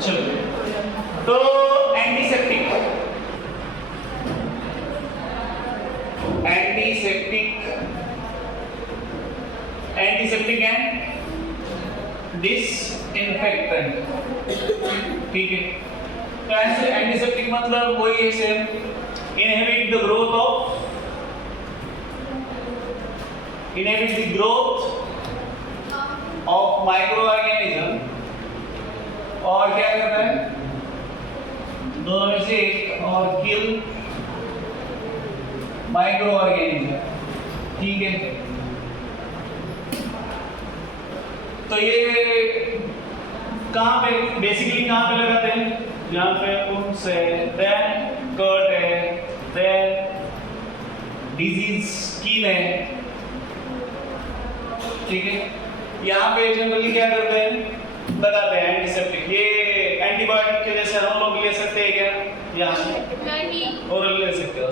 चलो तो antiseptic and disinfectant, ठीक है। तो ऐसे एंटीसेप्टिक मतलब वही है same, inhibit the growth of microorganism, और क्या करता है दोनों में से एक, और किल माइक्रोऑर्गेनिज्म, ठीक है। तो ये कहाँ पे बेसिकली कहाँ पे लगाते हैं, जहाँ पे उन्स है, देन कट है, देन डिजीज स्किन है, ठीक है। यहाँ पे जनरली क्या करते हैं, लगाते हैं एंटीसेप्टिक। ये एंटीबायोटिक के जैसे हम लोग ले सकते हैं क्या, यहाँ ओरल ले सकते हो,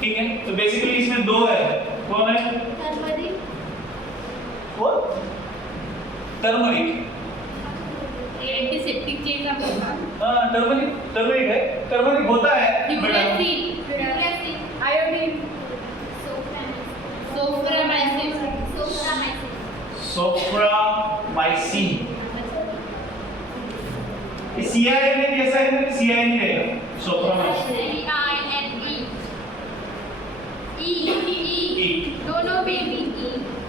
ठीक है। तो बेसिकली इसमें दो है, कौन है, टर्मरिक, एंटीसेप्टिक चेंज आप हाँ टर्मरिक है, टर्मरिक होता है, आयोडीन, सोफ्रामाइसिन। CIN में कैसा है, CIN रहेगा सोफ्रामाइसिन, दोनों में भी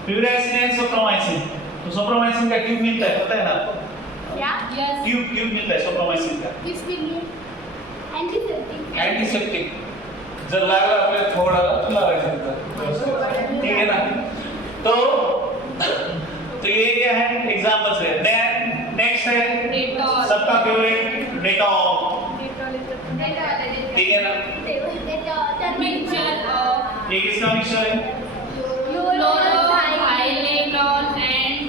प्यूरासिन एंड सोफ्रामाइसिन। तो सोफ्रामाइसिन का ट्यूब मिलता है, पता है ना आपको, क्या ट्यूब मिलता है सोफ्रामाइसिन का, किसके लिए, एंटीसेप्टिक। जर लागला आपल्याला थोडा लागायचा, ठीक है ना। तो ये क्या है, एग्जांपल्स है। देन नेक्स्ट है डेटॉल, सबका फेवरेट डेटॉल, ठीक है ना। मिक्सचर ऑफ ये किसका मिक्सचर है, क्लोरोथाइलेनॉल एंड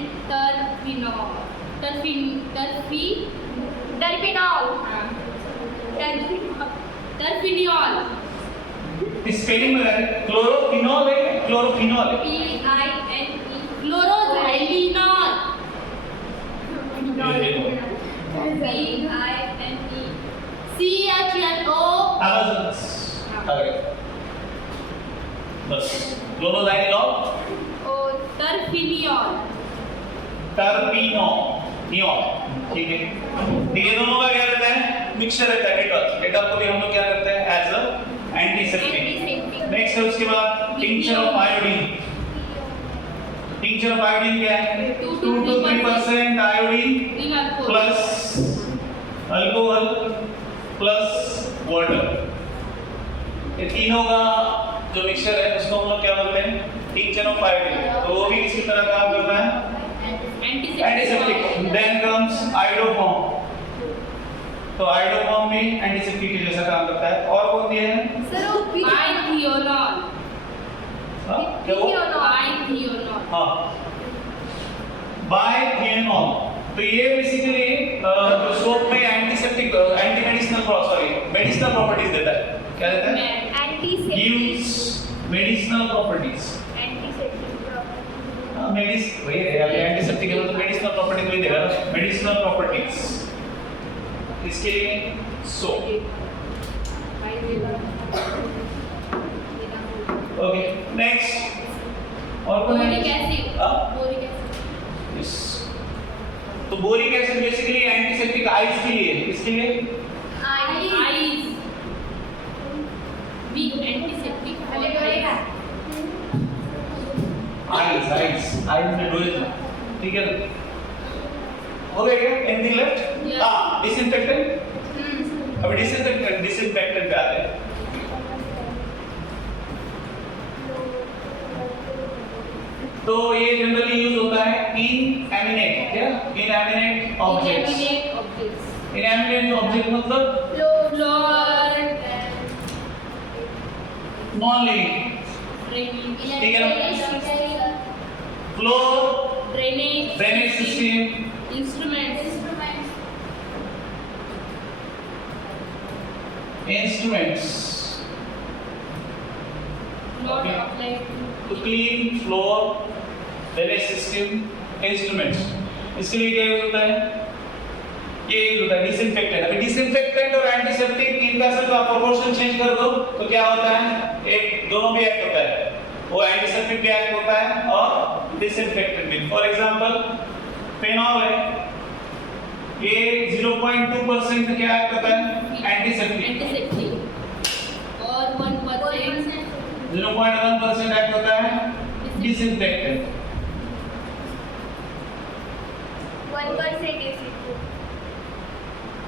टर्फिनॉल। स्पेलिंग में क्लोरोफिनॉल है, क्लोरोफिनॉल है, क्लोरोथाइलेनॉल, CHNO, आवाज बस क्लोरोथाइलेनॉल, टर्फिनॉल, टर्पिनॉल, ठीक है। दोनों का क्या रहता है, मिक्सचर रहता है डेटॉल। डेटॉल को भी हम लोग क्या करते हैं, एज अ एंटीसेप्टिक। नेक्स्ट है उसके बाद tincture of iodine. Tincture of iodine क्या है, 2 to 3% iodine plus alcohol plus water, ये तीनों का जो मिक्सचर है उसको हम लोग क्या बोलते हैं, टिंचर ऑफ आयोडीन। तो वो भी किसी तरह काम करता है, एंटीसेप्टिक। देन कम्स आयोडोफॉर्म, तो आयोडोफॉर्म भी एंटीसेप्टिक के जैसा काम करता है। और कौन दिया है, बाइथियोनॉल, हाँ क्या वो, हाँ बाइथियोनॉल। तो ये बेसिकली जो सोप में एंटीसेप्टिक मेडिसिनल प्रॉपर्टीज देता है, क्या देता है, गिव्स मेडिसिनल प्रॉपर्टीज। वही है यार, एंटीसेप्टिक है तो मेडिसिनल प्रॉपर्टीज वही देगा ना, मेडिसिनल प्रॉपर्टीज। इसके लिए सोप, ओके। नेक्स्ट और कौन है, यस। तो boric acid basically antiseptic eyes के लिए, किसके लिए, आइज, वीक एंटीसेप्टिक, आइज में डोज, ठीक है। हो गया क्या, एनीथिंग लेफ्ट, हाँ डिसइंफेक्टेंट। अभी डिसइंफेक्टेंट पे आते हैं। तो ये जनरली यूज होता है इनएमिनेट, क्या, इनएमिनेट ऑब्जेक्ट्स। इनएमिनेट ऑब्जेक्ट मतलब नॉन लिविंग, ठीक है ना। Floor, drainage system, instruments, to clean floor, drainage system, instruments. इसके लिए क्या यूज होता है, ये होता है डिसइंफेक्टेंट। अभी डिसइंफेक्टेंट और एंटीसेप्टिक इनका सिर्फ आप प्रोपोर्शन चेंज कर दो तो क्या होता है, एक दोनों भी एक्ट होता है, वो एंटीसेप्टिक भी एक्ट होता है और डिसइंफेक्टेंट भी। फॉर एग्जांपल फेनॉल है, ये 0.2% क्या एक्ट होता है, एंटीसेप्टिक, और 1% 0.1% एक्ट होता है डिसइंफेक्टेंट। 1% is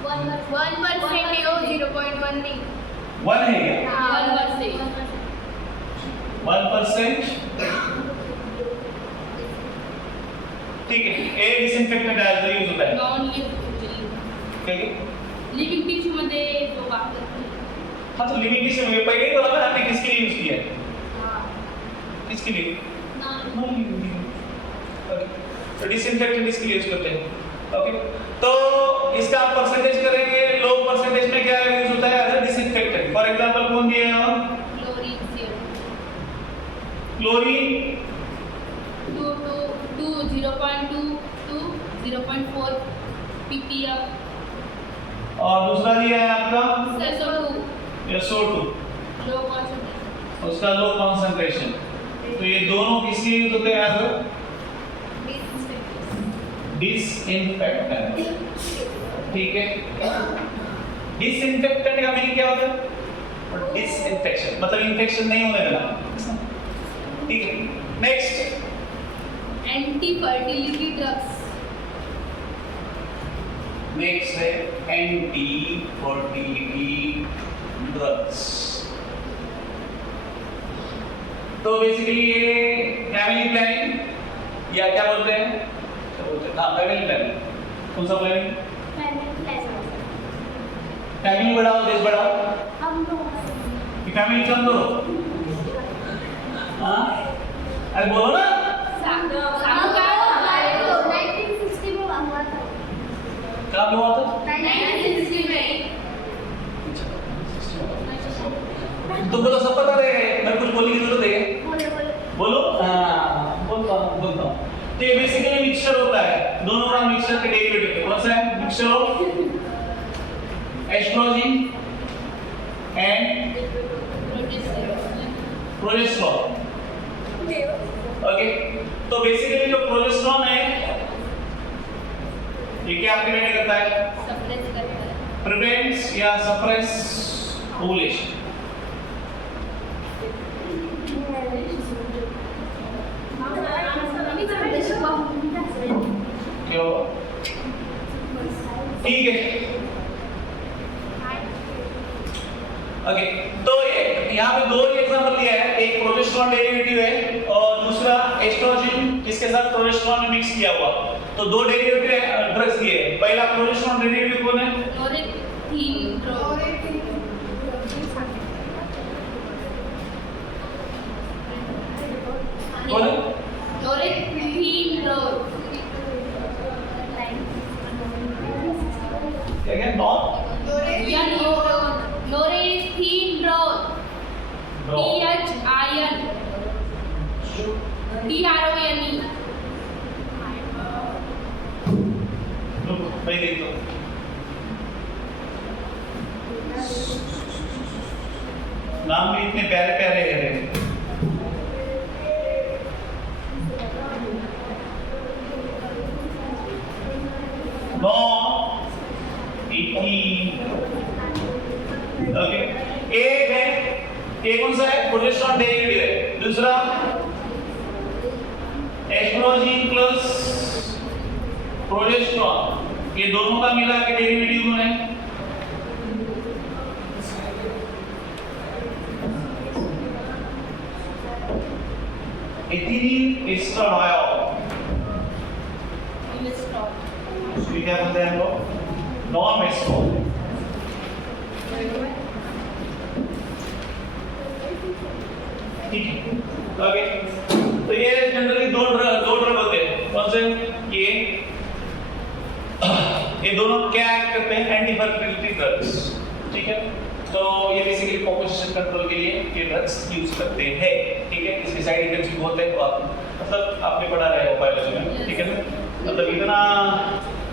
1% है, 0.1 नहीं। 1 है क्या? हाँ, 1%। 1%, ठीक है। ए डिसइंफेक्टेंट एज यूज होता है, नॉन लिविंग ठीक है। लिविंग टिश्यू मध्ये जो काम करते हैं। हाँ तो लिविंग टिश्यू में पहले ही बोला ना हमने किसके लिए यूज किया है, किसके लिए, नॉन लिविंग, तो डिसइंफेक्टेंट इसके लिए यूज करते हैं। ओके, तो इसका आप परसेंटेज करेंगे, लो परसेंटेज में क्या यूज होता है as a disinfectant. For example कौन दिया है यहाँ, क्लोरीन क्लोरीन 0.2 to 0.4 ppm, और दूसरा दिया है आपका SO2 SO2, लो कॉन्सेंट्रेशन। उसका लो कंसंट्रेशन। तो ये दोनों किसके यूज होते हैं एज अ डिसइंफेक्टेंट, ठीक है। डिसइंफेक्टेंट का मीनिंग क्या होता है, डिसइंफेक्शन मतलब इन्फेक्शन नहीं होने देना, ठीक है। Next anti fertility drugs, next है एंटी फर्टिलिटी ड्रग्स। तो बेसिकली ये फैमिली प्लानिंग या क्या बोलते हैं, हाँ फैमिली प्लानिंग। कौन सा प्लानिंग, फैमिली बढ़ाओ देश बढ़ाओ, कि फैमिली कम करो, हाँ अरे बोलो ना, क्या हुआ था, तुमको तो सब पता रहेगा, मैं कुछ बोलने की जरूरत है, बोलो। हाँ बोलता हूँ। तो ये बेसिकली मिक्सचर होता है, दोनों का मिक्सचर के डेरिवेटिव कौन सा है, mixture of oestrogen and progesterone. Okay, तो बेसिकली जो प्रोजेस्टेरोन है ये क्या प्रिवेंट करता है, सप्रेस करता है, प्रिवेंट्स या सप्रेस ओवुलेशन। क्यों, ठीक है। ओके, तो यहाँ पे दो एग्जांपल दिया है, एक प्रोजेस्टेरोन डेरिवेटिव है और दूसरा एस्ट्रोजन जिसके साथ प्रोजेस्टेरोन में मिक्स किया हुआ। तो दो डेरिवेटिव ड्रग्स दिए हैं, पहला प्रोजेस्टेरोन डेरिवेटिव कौन है, कौन है, क्या क्या, भाई देख लो, नाम भी इतने प्यारे प्यारे हैं। ओके, एक है, एक कौन सा है, प्रोजेस्टेरोन डेरिवेटिव है, दूसरा एस्ट्रोजन प्लस प्रोजेस्टेरोन, ये दोनों का मिला के डेरिवेटिव कौन है, एथिलीन एस्ट्राडियोल। ये क्या बोलते हैं लोग, नॉन एस्ट्रोल। ठीक है, ओके। तो ये जनरली दो ड्रग होते हैं, कौन से, ये दोनों क्या एक्ट करते हैं, एंटी फर्टिलिटी ड्रग्स, ठीक है। तो ये बेसिकली पॉपुलेशन कंट्रोल के लिए ये ड्रग्स यूज करते हैं, ठीक है। इसके साइड इफेक्ट्स भी होते हैं, तो आप मतलब आपने पढ़ा रहे हो बायोलॉजी में, ठीक है। मतलब इतना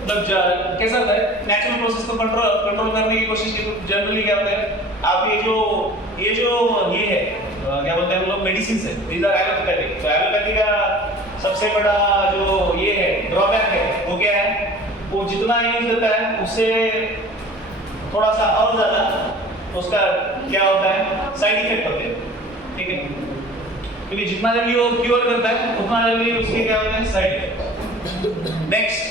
मतलब कैसा होता है नेचुरल प्रोसेस को कंट्रोल करने की कोशिश की, तो जनरली क्या होता है आप ये है क्या बोलते हैं हम लोग मेडिसिन है, दीज आर एलोपैथिक। तो एलोपैथी का सबसे बड़ा जो ये है ड्रॉबैक है वो क्या है, वो जितना यूज करता है उससे थोड़ा सा और ज्यादा उसका क्या होता है साइड इफेक्ट होते हैं, ठीक है, क्योंकि जितना जल्दी वो क्योर करता है उतना जल्दी उसके क्या होते हैं साइड इफेक्ट। नेक्स्ट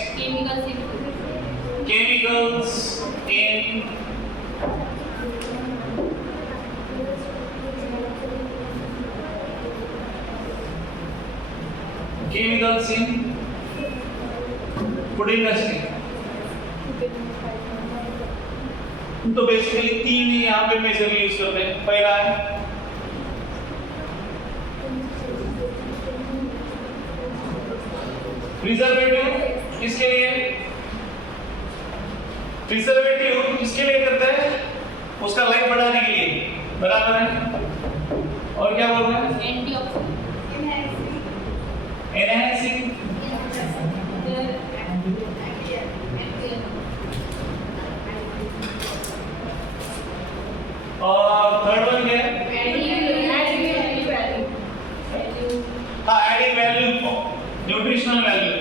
केमिकल्स इन फूड इंडस्ट्री। तो बेसिकली तीन ही यहाँ पे मेजरली यूज करते हैं। पहला है प्रिजर्वेटिव, किसके लिए? प्रिजर्वेटिव किसके लिए करता है? उसका लाइफ बढ़ाने के लिए, बराबर है। और क्या बोल रहे हैं? एनहांसिंग, और थर्ड वन क्या है? हाँ, adding value, nutritional value.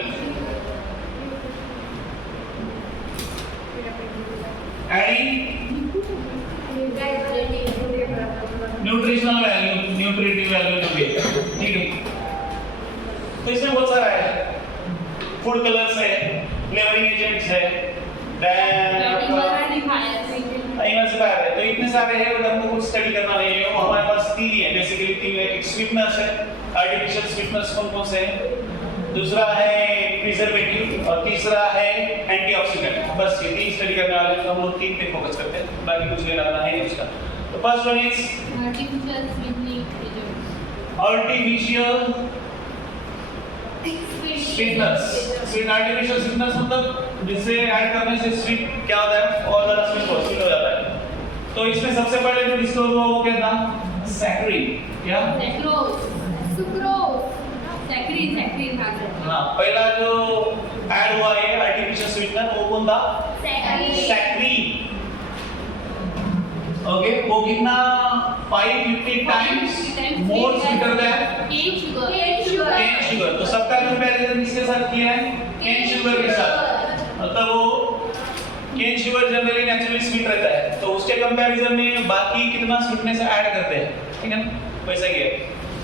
Adding nutritional value, nutritive value जो भी है, ठीक है। तो इसमें बहुत सारा है, फूड कलर्स है, फ्लेवरिंग एजेंट्स है, इमल्सिफायर है। तो इतने सारे हैं, बट हमको कुछ स्टडी करना नहीं है। हमारे पास तीन ही है बेसिकली, तीन है। एक स्वीटनर्स है, आर्टिफिशियल स्वीटनर्स कौन कौन से हैं, दूसरा है प्रिजर्वेटिव और तीसरा है एंटीऑक्सीडेंट। बस ये तीन स्टडी करने वाले हैं, तो हम लोग तीन पे फोकस करते हैं, बाकी कुछ लेना है नहीं उसका। तो first one is artificial sweetening agent, artificial sweeteners. Sweet artificial sweeteners मतलब जिससे ऐड करने से स्वीट क्या होता है और ज्यादा स्वीट हो जाता है। तो इसमें सबसे पहले जो डिस्कवर हुआ वो क्या था? सैकरीन। क्या? सुक्रोज, सैकरीन था। हाँ, पहला जो ऐड हुआ है आर्टिफिशियल स्वीटनर वो कौन था? सैकरीन। ओके, वो कितना 550 times more sweeter than cane sugar. Cane sugar. तो सबका कंपैरिजन किसके साथ किया है? केन शुगर के साथ। मतलब वो cane sugar generally naturally sweet रहता है, तो उसके कंपैरिजन में बाकी कितना स्वीटनेस ऐड करते हैं, ठीक है ना, वैसा ही है।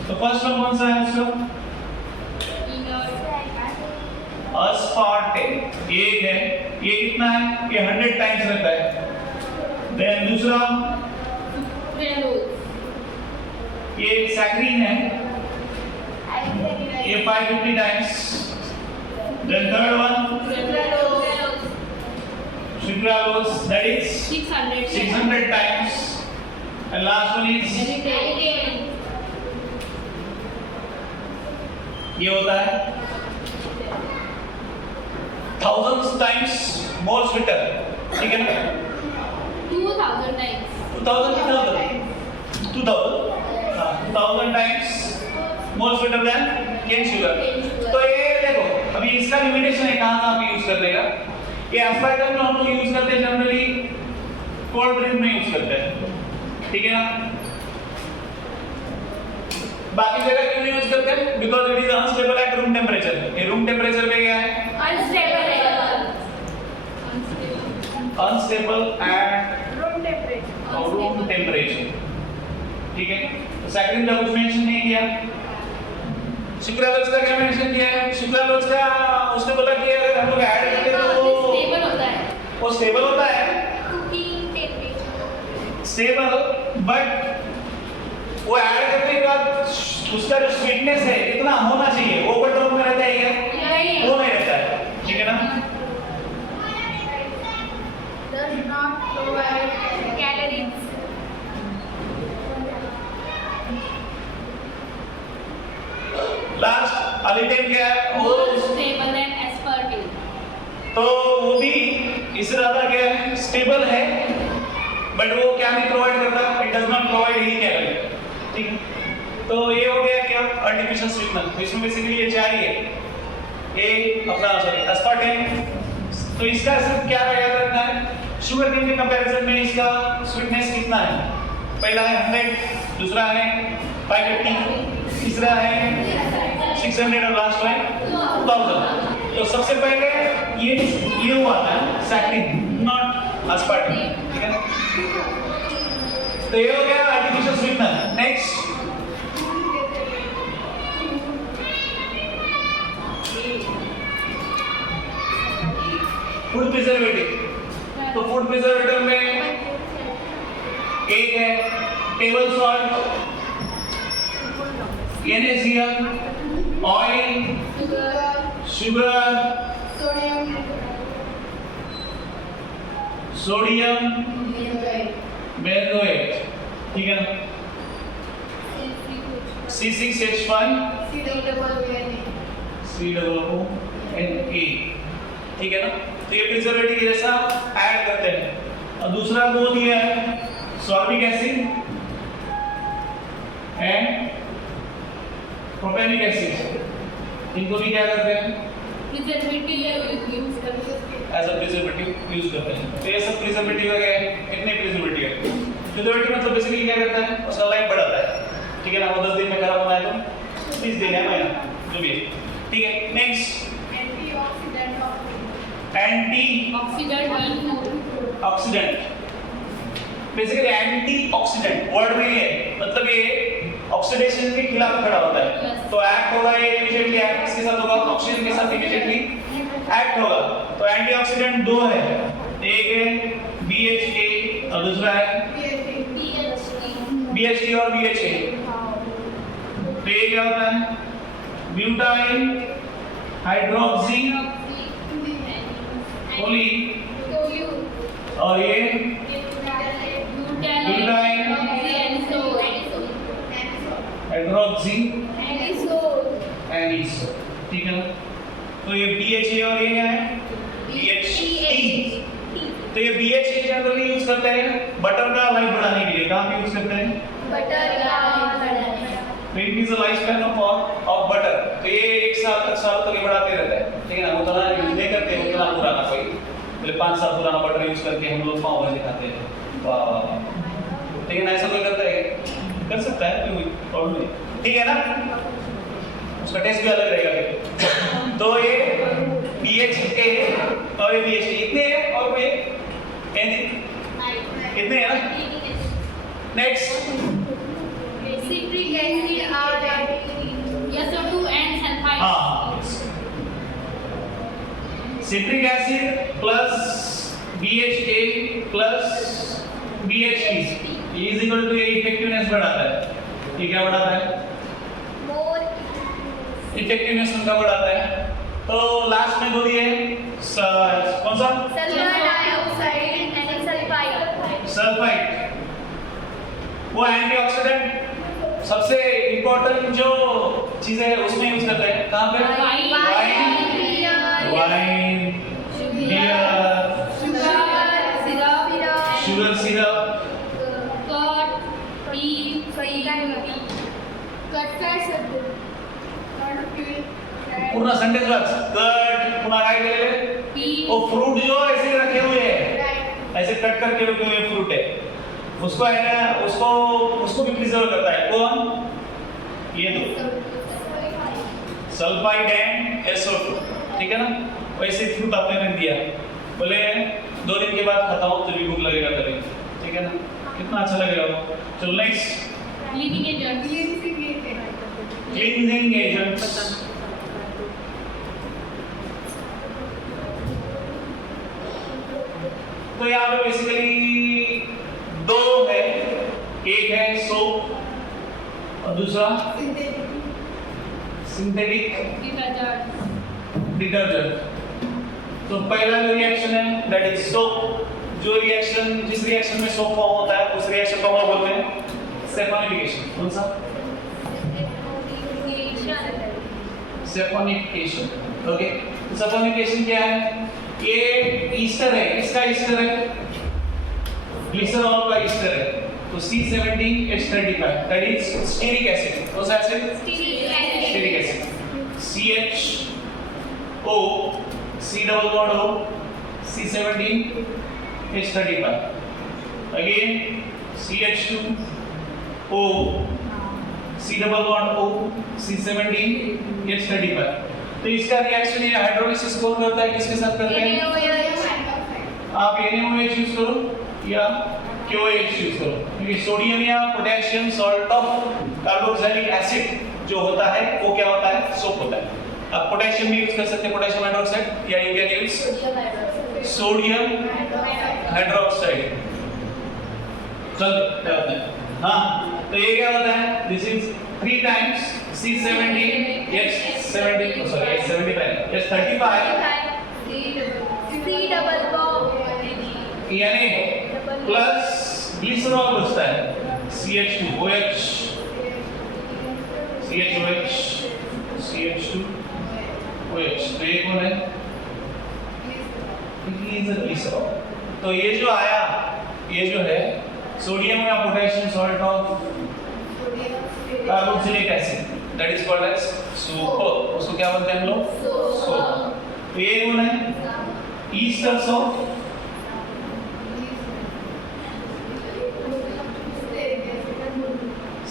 तो फर्स्ट वन कौन सा है उसका? अस्पार्टेम। ये है, ये कितना है? ये 100 टाइम्स रहता है। देन दूसरा ये सैकरीन है, ये 550 times. Then third one sucralose, that is 600 times, and last one is ये होता है thousands times more sweeter, ठीक है ना? 2000 times 2000 times more sweeter than cane sugar। तो ये देखो, अभी इसका लिमिटेशन है कहाँ पे यूज करने का। ये एस्पार्टम जो हम लोग यूज करते हैं जनरली कोल्ड ड्रिंक में यूज करते हैं, ठीक है ना। बाकी जगह क्यों यूज करते हैं? Because it is unstable at room temperature. ये रूम टेम्परेचर पे क्या है? अनस्टेबल एट रूम टेम्परेचर, ठीक है। तो सैकरीन का कुछ मेंशन नहीं किया। सुक्रालोज का क्या मेंशन किया है? सुक्रालोज का उसने बोला कि अगर हम लोग ऐड करते हैं तो स्टेबल होता है। वो स्टेबल होता है, स्टेबल, बट वो ऐड करने के बाद उसका जो स्वीटनेस है कितना होना चाहिए वो कंट्रोल में रहता है क्या? वो नहीं रहता है, ठीक है ना। does not provide calories. Last अलिटेन क्या है? वो स्टेबल एंड एस्पार्टेम। तो वो भी इससे ज्यादा क्या है? स्टेबल है, बट वो क्या नहीं प्रोवाइड करता? It does not provide any calorie, ठीक है। तो ये हो गया क्या? Artificial sweetener. तो इसमें बेसिकली ये चार ही है, ये अपना सॉरी एस्पार्टेम, तो इसका सिर्फ क्या याद रखना है, शुगर केन के कंपैरिजन में इसका स्वीटनेस कितना है, पहला है 100, दूसरा है 550, तीसरा है 600 और लास्ट है 2000। तो सबसे पहले ये हुआ था सैक्रिन नॉट aspartame, ठीक है। तो ये हो गया artificial sweetener. Next food preservative. तो फूड प्रिजर्वेटिव में एक है table salt, NaCl, oil, sugar, sodium benzoate, ठीक है ना, C6H5 COONA, ठीक है ना। तो ये प्रिजर्वेटिव जैसा ऐड करते हैं। और दूसरा वो दिया है सॉर्बिक एसिड एंड प्रोपेनिक एसिड, इनको भी क्या करते हैं प्रिजर्वेटिव यूज करते हैं एज अ प्रिजर्वेटिव यूज करते हैं। तो ये सब प्रिजर्वेटिव है, कितने प्रिजर्वेटिव है। प्रिजर्वेटिव मतलब बेसिकली क्या करता है, उसका लाइफ बढ़ाता है, ठीक है ना। वो 10 दिन में खराब होना है तो 30 दिन है महीना जो भी है, ठीक है। Next oxidant, basically anti oxidant word में है, मतलब ये ऑक्सीडेशन के खिलाफ खड़ा होता है। तो एक्ट होगा ये इमीडिएटली किसके साथ होगा, ऑक्सीजन के साथ इमीडिएटली एक्ट होगा। तो एंटीऑक्सीडेंट दो है, एक है BHA और दूसरा है BHT और BHA। तो ये क्या होता है, ब्यूटाइल हाइड्रोक्सी पोली, और ये ब्यूटाइल हाइड्रोक्सी एनिसो, ठीक है ना। तो ये BHA और ये क्या है BHT। तो ये BHA जनरली यूज करते हैं बटर का लाइफ बढ़ाने के लिए। कहाँ पे यूज करते हैं, तो increase the life span of butter. तो ये 1 साल तक ये बढ़ाते रहता है, ठीक है ना। उतना यूज नहीं करते, उतना पुराना कोई पहले 5 साल पुराना बटर यूज करके हम लोग पाव भाजी खाते हैं, वाह। लेकिन ऐसा कोई करता है, कर सकता है, कोई प्रॉब्लम नहीं, ठीक है ना। उसका टेस्ट भी अलग रहेगा। तो ये BHA और ये BHT इतने हैं, और कोई कितने हैं ना। Next citric acid plus BHA plus BHT is equal to ये इफेक्टिवनेस बढ़ाता है। ये क्या बढ़ाता है, इफेक्टिवनेस उनका बढ़ाता है। तो लास्ट में दो दिए कौन सा, सल्फाइड। वो एंटीऑक्सीडेंट सबसे इंपॉर्टेंट जो चीजें है उसमें यूज करते हैं। कहाँ पे, वाइन, बियर, शुगर सिरप, पूरा सेंटेंस बस कर्ड, पुनः काय केलेले, वो फ्रूट जो ऐसे रखे हुए हैं, ऐसे कट करके रखे हुए फ्रूट है, उसको है ना, उसको भी प्रिजर्व करता है। कौन, ये दो सल्फाइड एंड SO2, ठीक है ना। वैसे फ्रूट आपने रख दिया, बोले 2 दिन के बाद खाता हूँ तभी भूख लगेगा तभी, ठीक है ना। कितना अच्छा लगेगा वो। चलो नेक्स्ट, क्लींजिंग एजेंट्स। तो यहाँ पे बेसिकली 2 है, एक है सोप और दूसरा सिंथेटिक डिटर्जेंट। तो पहला जो रिएक्शन है दैट इज सोप। जो रिएक्शन, जिस रिएक्शन में सोप फॉर्म होता है उस रिएक्शन को हम बोलते हैं सैफोनिफिकेशन। कौन सा, सैफोनिफिकेशन, ओके। तो सैफोनिफिकेशन क्या है, ये ईस्टर है, इसका ईस्टर है, ग्लिसरॉल का ईस्टर है। तो C17H35 that is stearic acid. कौन सा acid, stearic acid. CHO, C double bond O, C17H35. Again CH2O, C double bond O, C17H35. तो इसका रिएक्शन ये हाइड्रोलिसिस कौन करता है, किसके साथ करते हैं? आप NaOH यूज करो या KOH यूज करो, क्योंकि सोडियम या potassium salt of carboxylic acid जो होता है वो क्या होता है, सोप होता है। आप पोटेशियम भी यूज कर सकते हैं, पोटेशियम हाइड्रोक्साइड, या you can use sodium hydroxide. चलो क्या होता है, हाँ तो ये क्या होता है, दिस इज 3 टाइम्स C17H75 यानी प्लस ग्लिसरॉल बचता है CH2OH, CH2OH, तो ये कौन है, ग्लिसरॉल। तो ये जो आया, ये जो है सोडियम या potassium salt of carboxylic acid, that is called as soap. उसको क्या बोलते हैं हम लोग, सोप। तो ये कौन है, ईस्टर्स ऑफ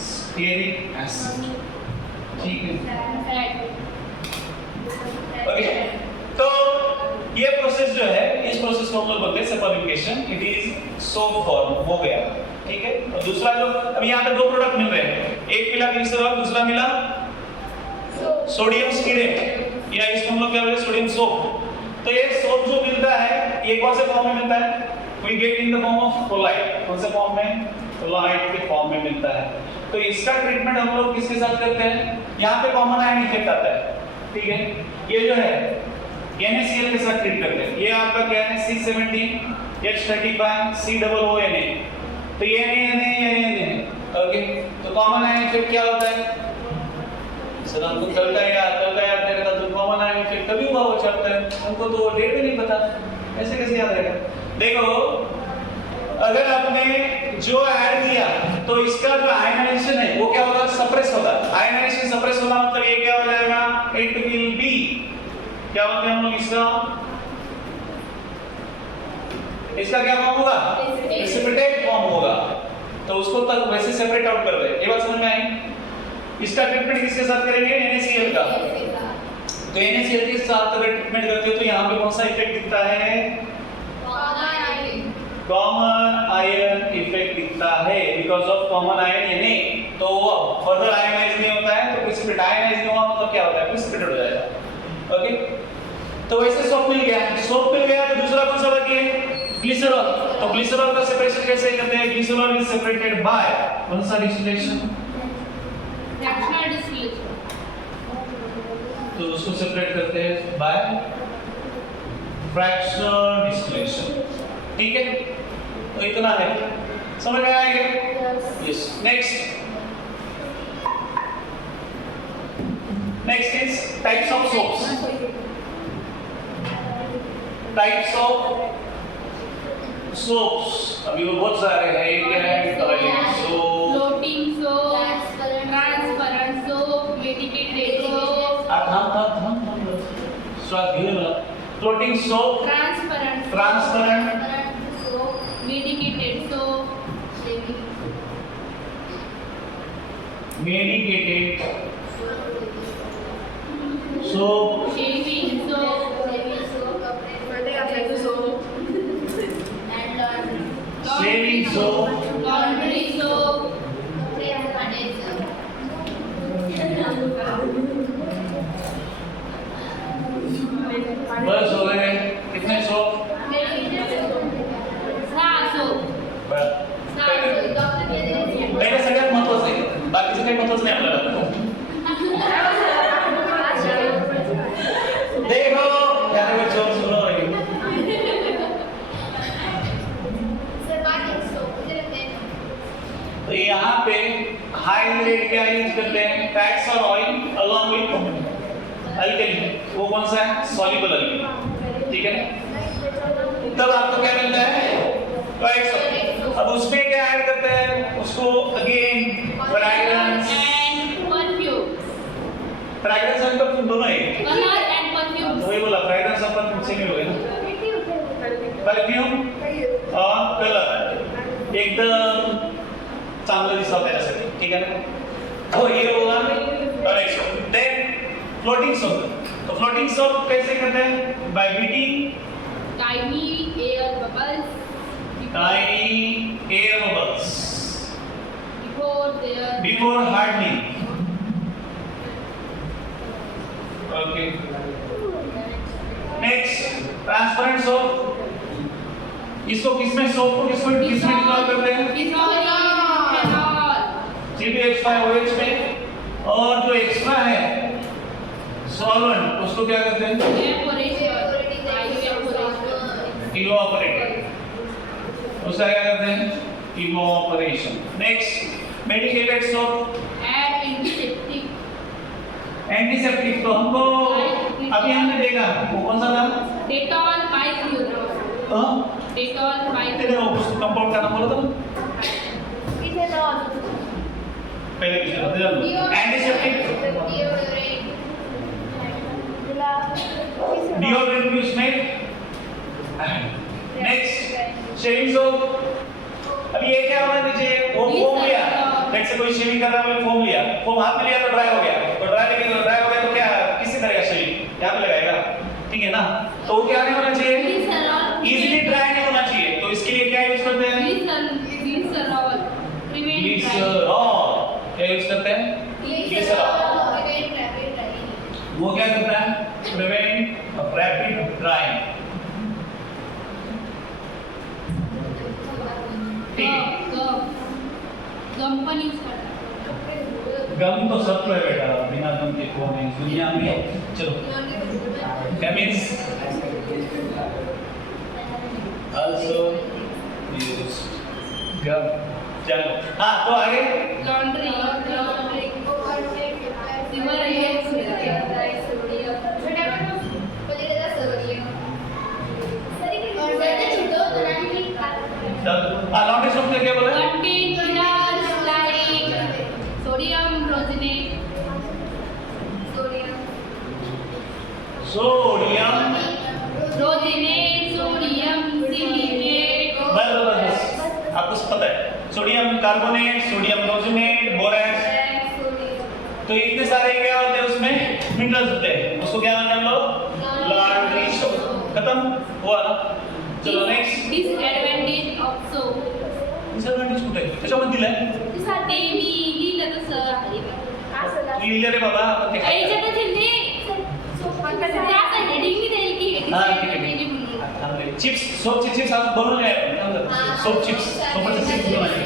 स्टीयरिक एसिड, ठीक है। ओके, तो ये प्रोसेस जो है, इस प्रोसेस को हम लोग बोलते हैं सल्फिफिकेशन। इट इज सोप फॉर्म हो गया, ठीक है। और दूसरा जो अब यहाँ पे 2 प्रोडक्ट मिल रहे हैं, एक मिला ग्लिसरॉल, दूसरा मिला सोडियम स्टीरेट, या इसको हम लोग क्या बोलते हैं, सोडियम सोप। तो ये सोप जो मिलता है ये कौन से फॉर्म में मिलता है, we get in the form of colloid. कौन से फॉर्म में, कोलाइड के फॉर्म में मिलता है। तो इसका ट्रीटमेंट हम लोग किसके साथ करते हैं, यहाँ पे कॉमन आयन इफेक्ट आता है, ठीक है। ये जो है NaCl के साथ ट्रीट करते हैं। ये आपका क्या है, C17H35 COONA। तो ये Na ओके। तो कॉमन आयन इफेक्ट क्या होता है, सर हमको कल का याद नहीं रहता, तो कॉमन आयन इफेक्ट कभी हुआ हो सकता है, हमको तो डेट भी नहीं पता, ऐसे कैसे याद रहेगा। देखो अगर आपने जो ऐड किया तो इसका जो आयनाइजेशन है वो क्या होगा, सप्रेस होगा। आयनाइजेशन सप्रेस होना मतलब ये क्या हो जाएगा, इट विल बी, क्या बोलते हैं हम लोग इसका क्या फॉर्म होगा, प्रेसिपिटेट फॉर्म होगा। तो उसको तक वैसे सेपरेट आउट कर दे। ये बात समझ में आई। इसका ट्रीटमेंट किसके साथ करेंगे, NaCl का। तो NaCl के साथ अगर ट्रीटमेंट करते हो तो यहाँ पे कौन सा इफेक्ट दिखता है, कॉमन आयन इफेक्ट दिखता है, because of common ion Na। तो वो फर्दर आयनाइज नहीं होता है, तो प्रेसिपिटेट आयनाइज नहीं हुआ मतलब क्या होता है, प्रेसिपिटेट हो जाएगा। ओके, तो वैसे सोप मिल गया, तो दूसरा कौन सा बाकी है, ग्लिसरॉल। तो ग्लिसरॉल का सेपरेशन कैसे करते हैं, ग्लिसरॉल इज सेपरेटेड बाय कौन सा डिस्टिलेशन, फ्रैक्शनल डिस्टिलेशन। तो उसको सेपरेट करते हैं बाय फ्रैक्शनल डिस्टिलेशन, ठीक है। तो इतना है, समझ में आएगा, yes. Next is types of soaps. Types of soaps अभी वो बहुत सारे हैं, एक क्या है, soap, floating soap, transparent soap, medicated soap. हम स्वाद धीरे बोला। Floating soap, transparent soap, medicated soap, medicated soap, shaving soap, shaving soap, laundry soap, बस हो गए। कितने सोप, सोप, पहिले सगळ्यात महत्त्वाचं आहे, बाकीचं काही महत्त्वाचं नाही आपल्याला। देखो यार वो जोक सुनो रही। तो यहाँ पे हाई ग्रेड क्या यूज करते हैं, फैट्स और ऑयल अलोंग विद अल्कली। वो कौन सा है, सॉल्युबल अल्कली, ठीक है। तब आपको क्या मिलता है, राइट। अब उसमें क्या ऐड करते हैं, उसको अगेन फ्रेग्रेंस एंड परफ्यूम, दोनों है। Colour and perfume. वही बोला, फ्रेग्रेंस और परफ्यूम सेम ही हो गए ना। परफ्यूम और कलर एकदम चांगलं दिसतं त्याच्यासाठी, ठीक आहे ना? हो, ये होगा करेक्ट. Then floating soap. तो फ्लोटिंग सोप कैसे करते हैं? By beating Tiny air bubbles tiny air bubbles before hardening. Okay. Next, transparent soap. इसको किसमें सोप को किसमें डिसॉल्व करते हैं? CpH5OH में. और जो एक्स्ट्रा है सॉल्वेंट उसको क्या करते हैं? इवापोरेटेड. उसका क्या करते हैं? Evaporation. Next, medicated soap. Antiseptic तो हमको अभी हमने देखा वो कौन सा था? डेटॉल बाइक्लोराइड. हाँ, डेटॉल तेरे वो उस कंपाउंड का नाम बोला था ना? पहले किसने बताया? एंटीसेप्टिक. डिओड्रेंट भी उसमें. Next, shaving soap. अभी ये क्या होना चाहिए? वो फोम लिया, जैसे कोई शेविंग कर रहा है, फोम लिया, फोम हाथ में लिया तो ड्राई हो गया, तो ड्राई हो गया तो क्या किससे करेगा शेविंग? यहाँ पे लगाएगा, ठीक है ना? तो वो क्या नहीं होना चाहिए? इजीली ड्राई नहीं होना चाहिए. तो इसके लिए क्या यूज करते हैं? ग्लिसरॉल. क्या यूज करते हैं? ग्लिसरॉल. वो क्या करता है? Prevent rapid drawing. गम तो सबको है बेटा, बिना गम के कौन है इस दुनिया में? चलो, दैट also use gum. चलो, हाँ तो आगे. लॉन्ड्री. लॉन्ड्री सोप क्या बोला? Contain minerals like sodium rosinate. Sodium Rosinate, sodium silicate. बस आपको सब पता है. Sodium carbonate, sodium rosinate, borax. तो इतने सारे क्या होते हैं उसमें? मिनरल्स होते हैं. उसको क्या मानते हैं हम लोग? Laundry soap. खत्म हुआ ना? चलो next. Disadvantage of soap. Disadvantage कुठे आहे? त्याच्यामध्ये दिलाय. दिसाते मी लिहिलं तसं आहे. तू लिहिले रे बाबा, आपण ते काय? याच्यातच लिहिले. त्या हेडिंग देईल की हां, ठीक आहे. म्हणून. चिप्स, सोपचे चिप्स आपण बनवले आहे. सोप चिप्स, सोपचे चिप्स बनवले.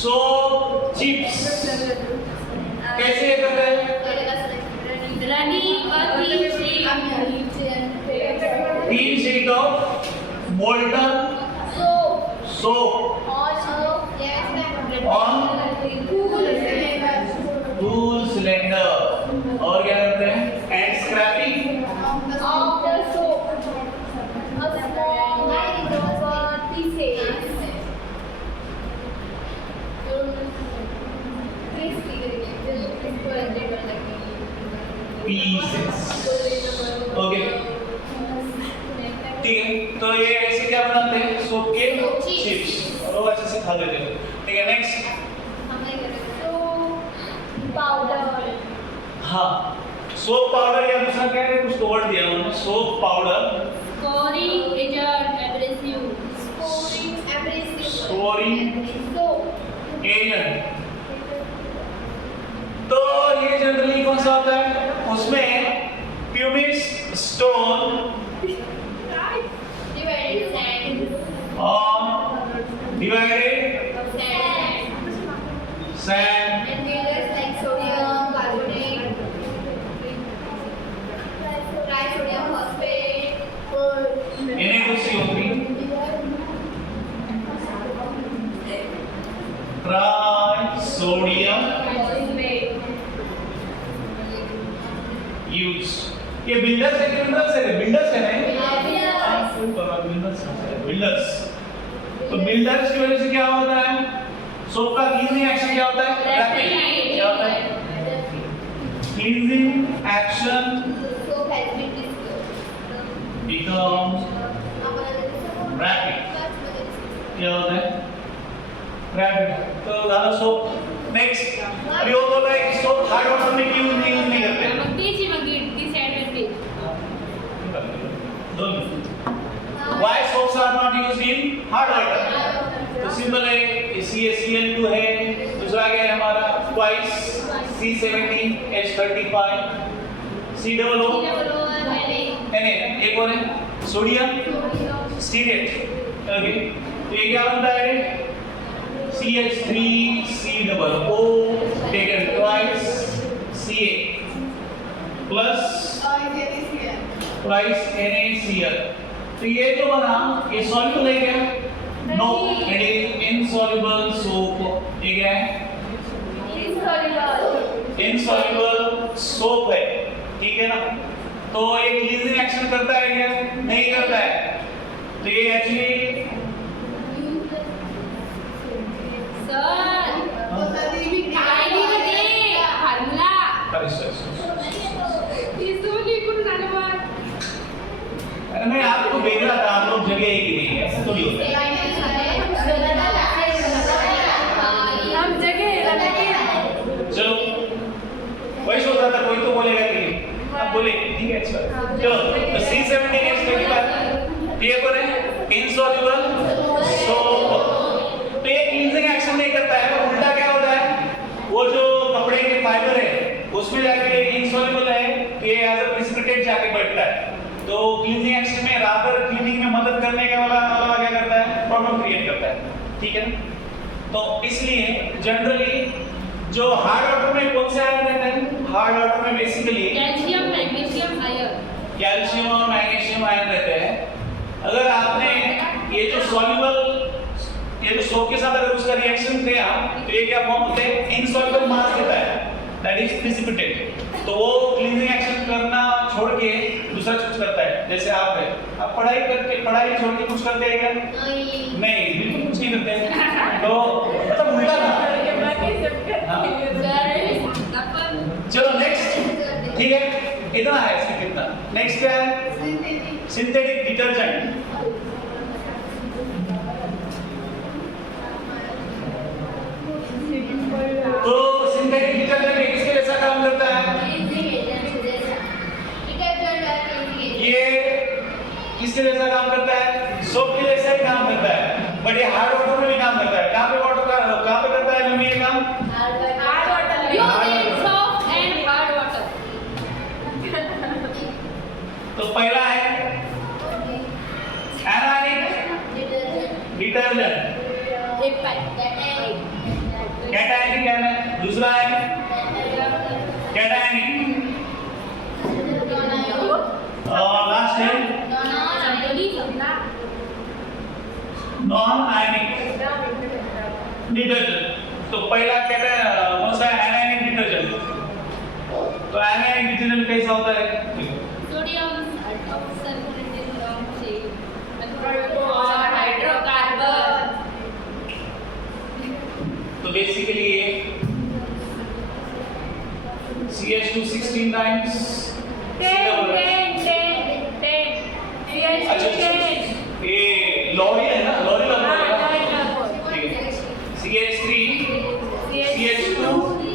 सोप चिप्स कैसे करते हैं? Running a तीन sheet of molten soap on cool cylinder. और क्या करते हैं? And scrapping. ओके, ठीक है. तो ये ऐसे क्या बनाते हैं? सोप के चिप्स. और वो अच्छे से खा लेते हैं. ठीक है. नेक्स्ट. हाँ, सोप पाउडर या दूसरा क्या है? कुछ तो वर्ड दिया उन्होंने. Soap powder. scoring agent, abrasive. Scoring agent. तो ये जनरली कौन सा होता है? उसमें प्यूमिस स्टोन और डिवाइडेड सैंड इन्हें कुछ सी होती ट्राई सोडियम यूज. ये बिल्डर्स है कि मिनरल्स है? बिल्डर्स है ना? बिल्डर्स. तो बिल्डर्स की वजह से क्या होता है? सोप का क्लीनिंग एक्शन क्या होता है? रैपिड. क्या होता है? Cleaning action become rapid. क्या होता है? Rapid. तो ज़्यादा सोप नेक्स्ट अभी वो बोल रहा है कि सोप हार्ड वाटर में क्यों नहीं यूज नहीं करते? मग तेजी मग disadvantage. Why soaps are not used in hard water? तो सिंपल है, CaCl2 है, दूसरा क्या है हमारा twice C17H35 COO Na, एक और है सोडियम स्टीरेट. ओके, तो ये क्या बनता है? CH3COO taken twice Ca plus twice NaCl. तो ये जो बना ये सॉल्युबल है क्या? No, it is insoluble soap. ये क्या है? इनसॉल्युबल सोप है. ठीक है ना? तो ये क्लींजिंग एक्शन करता है क्या? नहीं करता है. तो ये एक्चुअली अरे मैं आपको भेज रहा था, आप लोग जगह ही की नहीं है, ऐसा थोड़ी होता है. चलो वही सोच रहा था, कोई तो बोलेगा कि नहीं. अब बोले ठीक है. अच्छा चलो, तो C17H35 ये कौन है? Insoluble soap. तो ये क्लींजिंग एक्शन नहीं करता है, उल्टा क्या होता है? वो जो कपड़े के फाइबर है उसमें जाके इनसॉल्युबल है, ये एज अ प्रेसिपिटेट जाके बैठता है. तो क्लीनिंग एक्शन में रादर क्लीनिंग में मदद करने के वाला क्या करता है? प्रॉब्लम क्रिएट करता है. ठीक है ना? तो इसलिए जनरली जो हार्ड वाटर में कौन से आयन रहते हैं? हार्ड वाटर में basically calcium magnesium ion. Calcium और मैग्नीशियम आयन रहते हैं. अगर आपने ये जो सॉल्युबल ये जो सोप के साथ अगर उसका रिएक्शन किया तो ये क्या फॉर्म होते हैं? इनसॉल्युबल मास देता है, दैट इज प्रेसिपिटेट. तो वो क्लीनिंग एक्शन करना छोड़ के दूसरा कुछ करता है. जैसे आप है, आप पढ़ाई छोड़ के कुछ करते हैं क्या? नहीं, बिल्कुल कुछ नहीं करते. तो मतलब उल्टा था. चलो नेक्स्ट. ठीक है, इतना है इसमें. कितना? नेक्स्ट क्या है? Synthetic detergent. तो सिंथेटिक डिटर्जेंट किसके जैसा काम करता है? ये किसके जैसा काम करता है? सोप के जैसा ही काम करता है, बट ये हार्ड वाटर में भी काम करता है. कहाँ पे करता है मम्मी ये काम? Hard water. Soft and hard water. तो पहला है एनायनिक डिटर्जेंट, कैटायनिक है. दूसरा है कैटायनिक और लास्ट है नॉन आयनिक डिटर्जेंट. तो पहला कौन सा है? Anionic detergent. तो एनायनिक डिटर्जेंट कैसा होता है? सोडियम सल्फोनेटेड लॉन्ग चेन और हाइड्रोकार्बन. तो बेसिकली ये CH2 16 times 10 ये लॉरी है ना? लॉरी लगभग ठीक है. CH3 CH2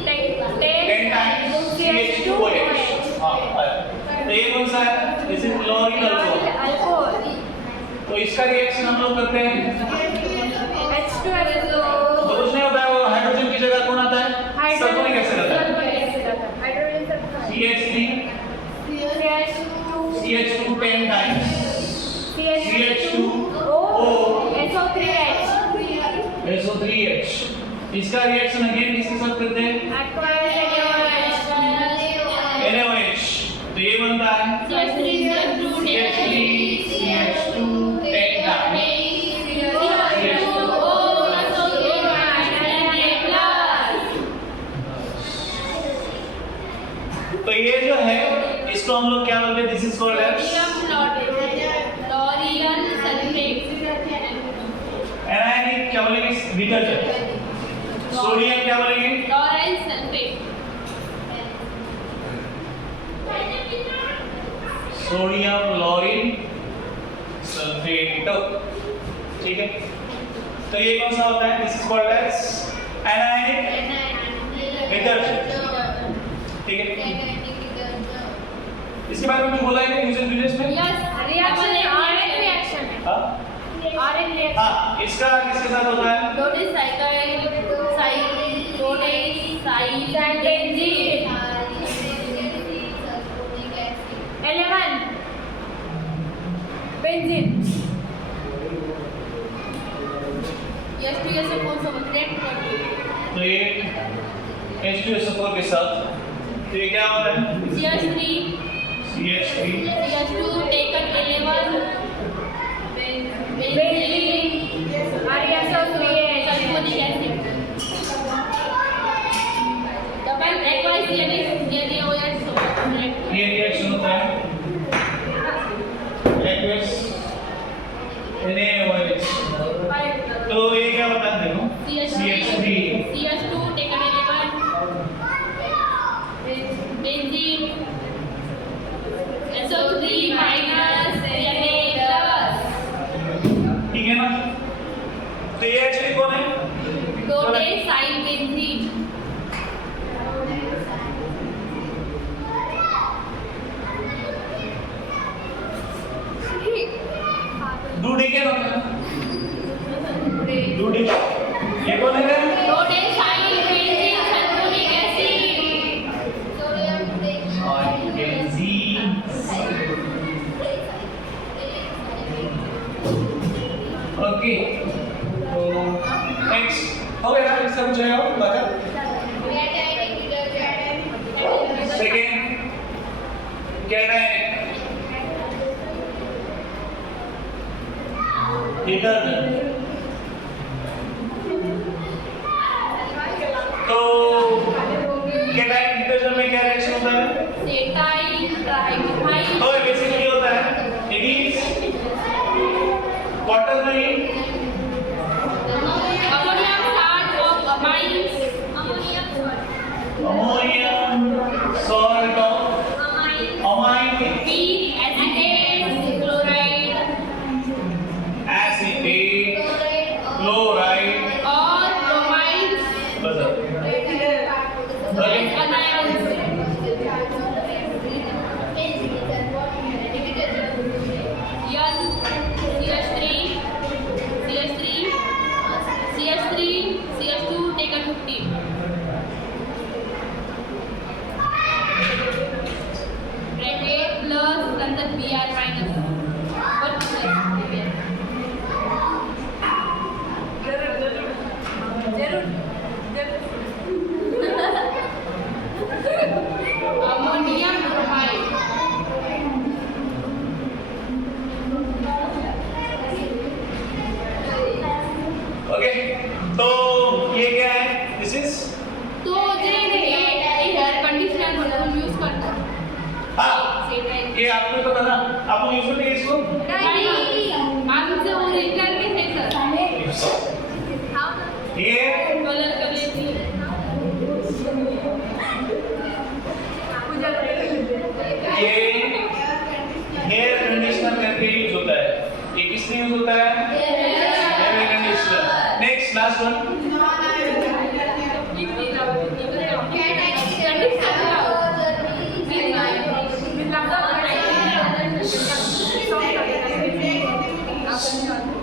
10 times CH2OH. हाँ, तो ये कौन सा है? This is lauryl alcohol. तो इसका रिएक्शन हम लोग करते हैं H2SO. तो कुछ नहीं होता है. वो हाइड्रोजन की जगह कौन आता है? सल्फोनिक एसिड आता है. CH3 CH2 10 times CH2O SO3H. इसका रिएक्शन अगेन किसके साथ करते हैं? NaOH. तो ये बनता है CH3 CH2 10 times तो ये जो है इसको हम लोग क्या बोलते हैं? This is called as lauryl sulphate. Anionic क्या बोलेंगे? डिटर्जेंट. सोडियम क्या बोलेंगे? Lauryl sulphate. Sodium lauryl sulphate. ठीक है, तो ये कौन सा होता है? This is called as anionic detergent. ठीक है, इसके बारे में कुछ बोला है क्या यूजर बिजनेस में? रिएक्शन हाँ आरएन रिएक्शन हाँ, इसका किसके साथ होता है? डोडेस साइक्लोसाइड benzene 11 benzene yes two yes कौन सा कनेक्ट कर दो तो ये H2SO4 के साथ, तो ये क्या होता है? CH3 CH2 taken 11 बेंजीन आर्यसोक्रिएट सल्फोनिक एसिड डबल एक्वाइस यानी OH ये रिएक्शन होता है एक्वस NaOH। तो ये क्या होता है? देखो CH3 CH2 taken 11 benzene SO3 minus Na plus. ठीक है ना? तो ये एक्चुअली कौन है? डोडेसाइड बेंजीन डूडेकेन होता है। डूडेकेन ये कौन है? डोडेसाइड benzene sulphonic acid benzene. Okay, तो नेक्स्ट हो गया, इसका कुछ है और बात? Second cationic detergent. तो कैटायनिक डिटर्जेंट में क्या रिएक्शन होता है? सेटाइल ट्राइमिथाइल तो बेसिकली होता है it is quaternary ammonium salt of amines ammonium salt of amine with acetate chloride chloride or bromides बस as anions CH2 taken 15 bracket plus नंतर Br minus what ammonium bromide okay, तो ये क्या है? This is तो जे hair conditioner हम use करते हैं हाँ, ये आपको तो पता, आप यूज करते हैं इसको? हमसे ओरिजिनल के है सर ये कलर करने की ये हेयर कंडीशनर करके यूज होता है। ये किसमें यूज होता है? Hair conditioner. Next last one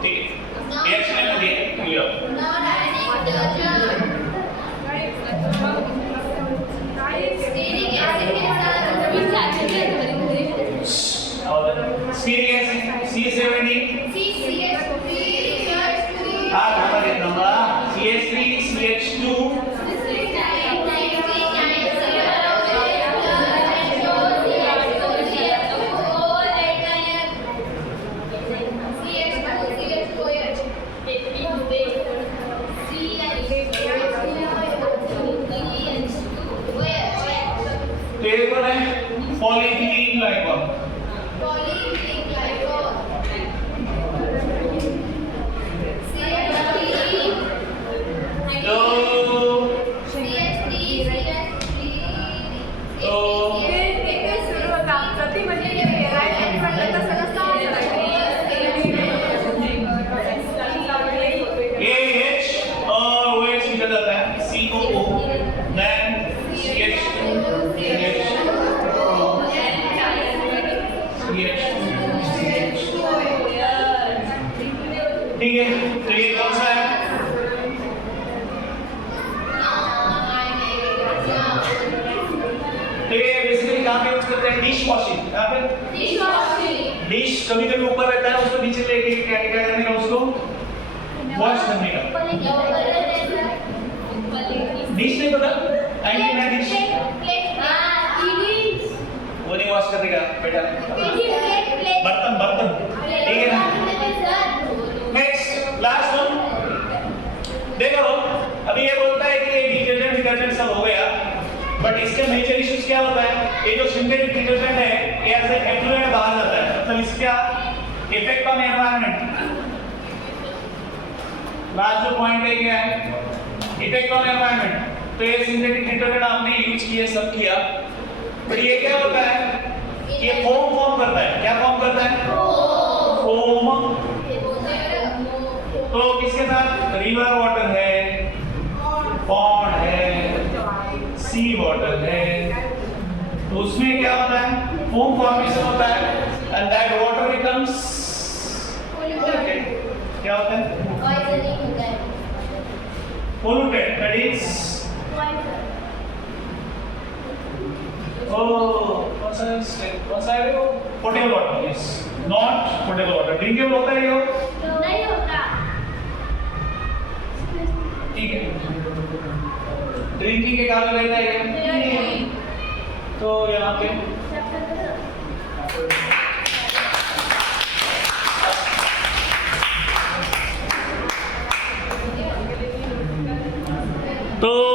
ठीक है, रिएक्शन में ये क्लियर। और स्टीरिक एसिड C70 हाँ नंबर एक नंबर CH3 CH2 तो ये कौन है? पॉलीइथीलीन ग्लाइकॉल। ठीक है, तो ये कौन सा है? तो ये बेसिकली कहाँ पे यूज करते हैं? Dish washing. कहाँ पे? डिश कभी कभी ऊपर रहता है, उसको नीचे लेके क्या करने का, उसको वॉश करने का। डिश नहीं पता? एंटी ना डिश वो नहीं वॉश करने का बेटा, बर्तन बर्तन, ठीक है ना। नेक्स्ट लास्ट वन देखो, अभी ये बोलता है कि ये डिटर्जेंट डिटर्जेंट सब हो गया, बट इसके मेजर इश्यूज क्या होता है? ये जो सिंथेटिक डिटर्जेंट है ये ऐसे एफ्लुएंट बाहर जाता है, मतलब इसका इफेक्ट ऑन एनवायरनमेंट। लास्ट जो पॉइंट है क्या है? Effect on environment. तो ये सिंथेटिक डिटर्जेंट आपने यूज किए, सब किया, बट ये क्या होता है? ये फोम फॉर्म करता है। क्या फॉर्म करता है? फोम। तो किसके साथ? रिवर वाटर है, पॉन्ड है, सी वाटर है, तो उसमें क्या होता है? फोम फॉर्मेशन होता है, एंड दैट वाटर बिकम्स क्या होता है? Polluted, that is कौन सा है वो? Potable water, yes, not potable water. Drinkable होता है ये, ठीक है, ड्रिंकिंग के काबिल रहता है ये, तो यहाँ पे तो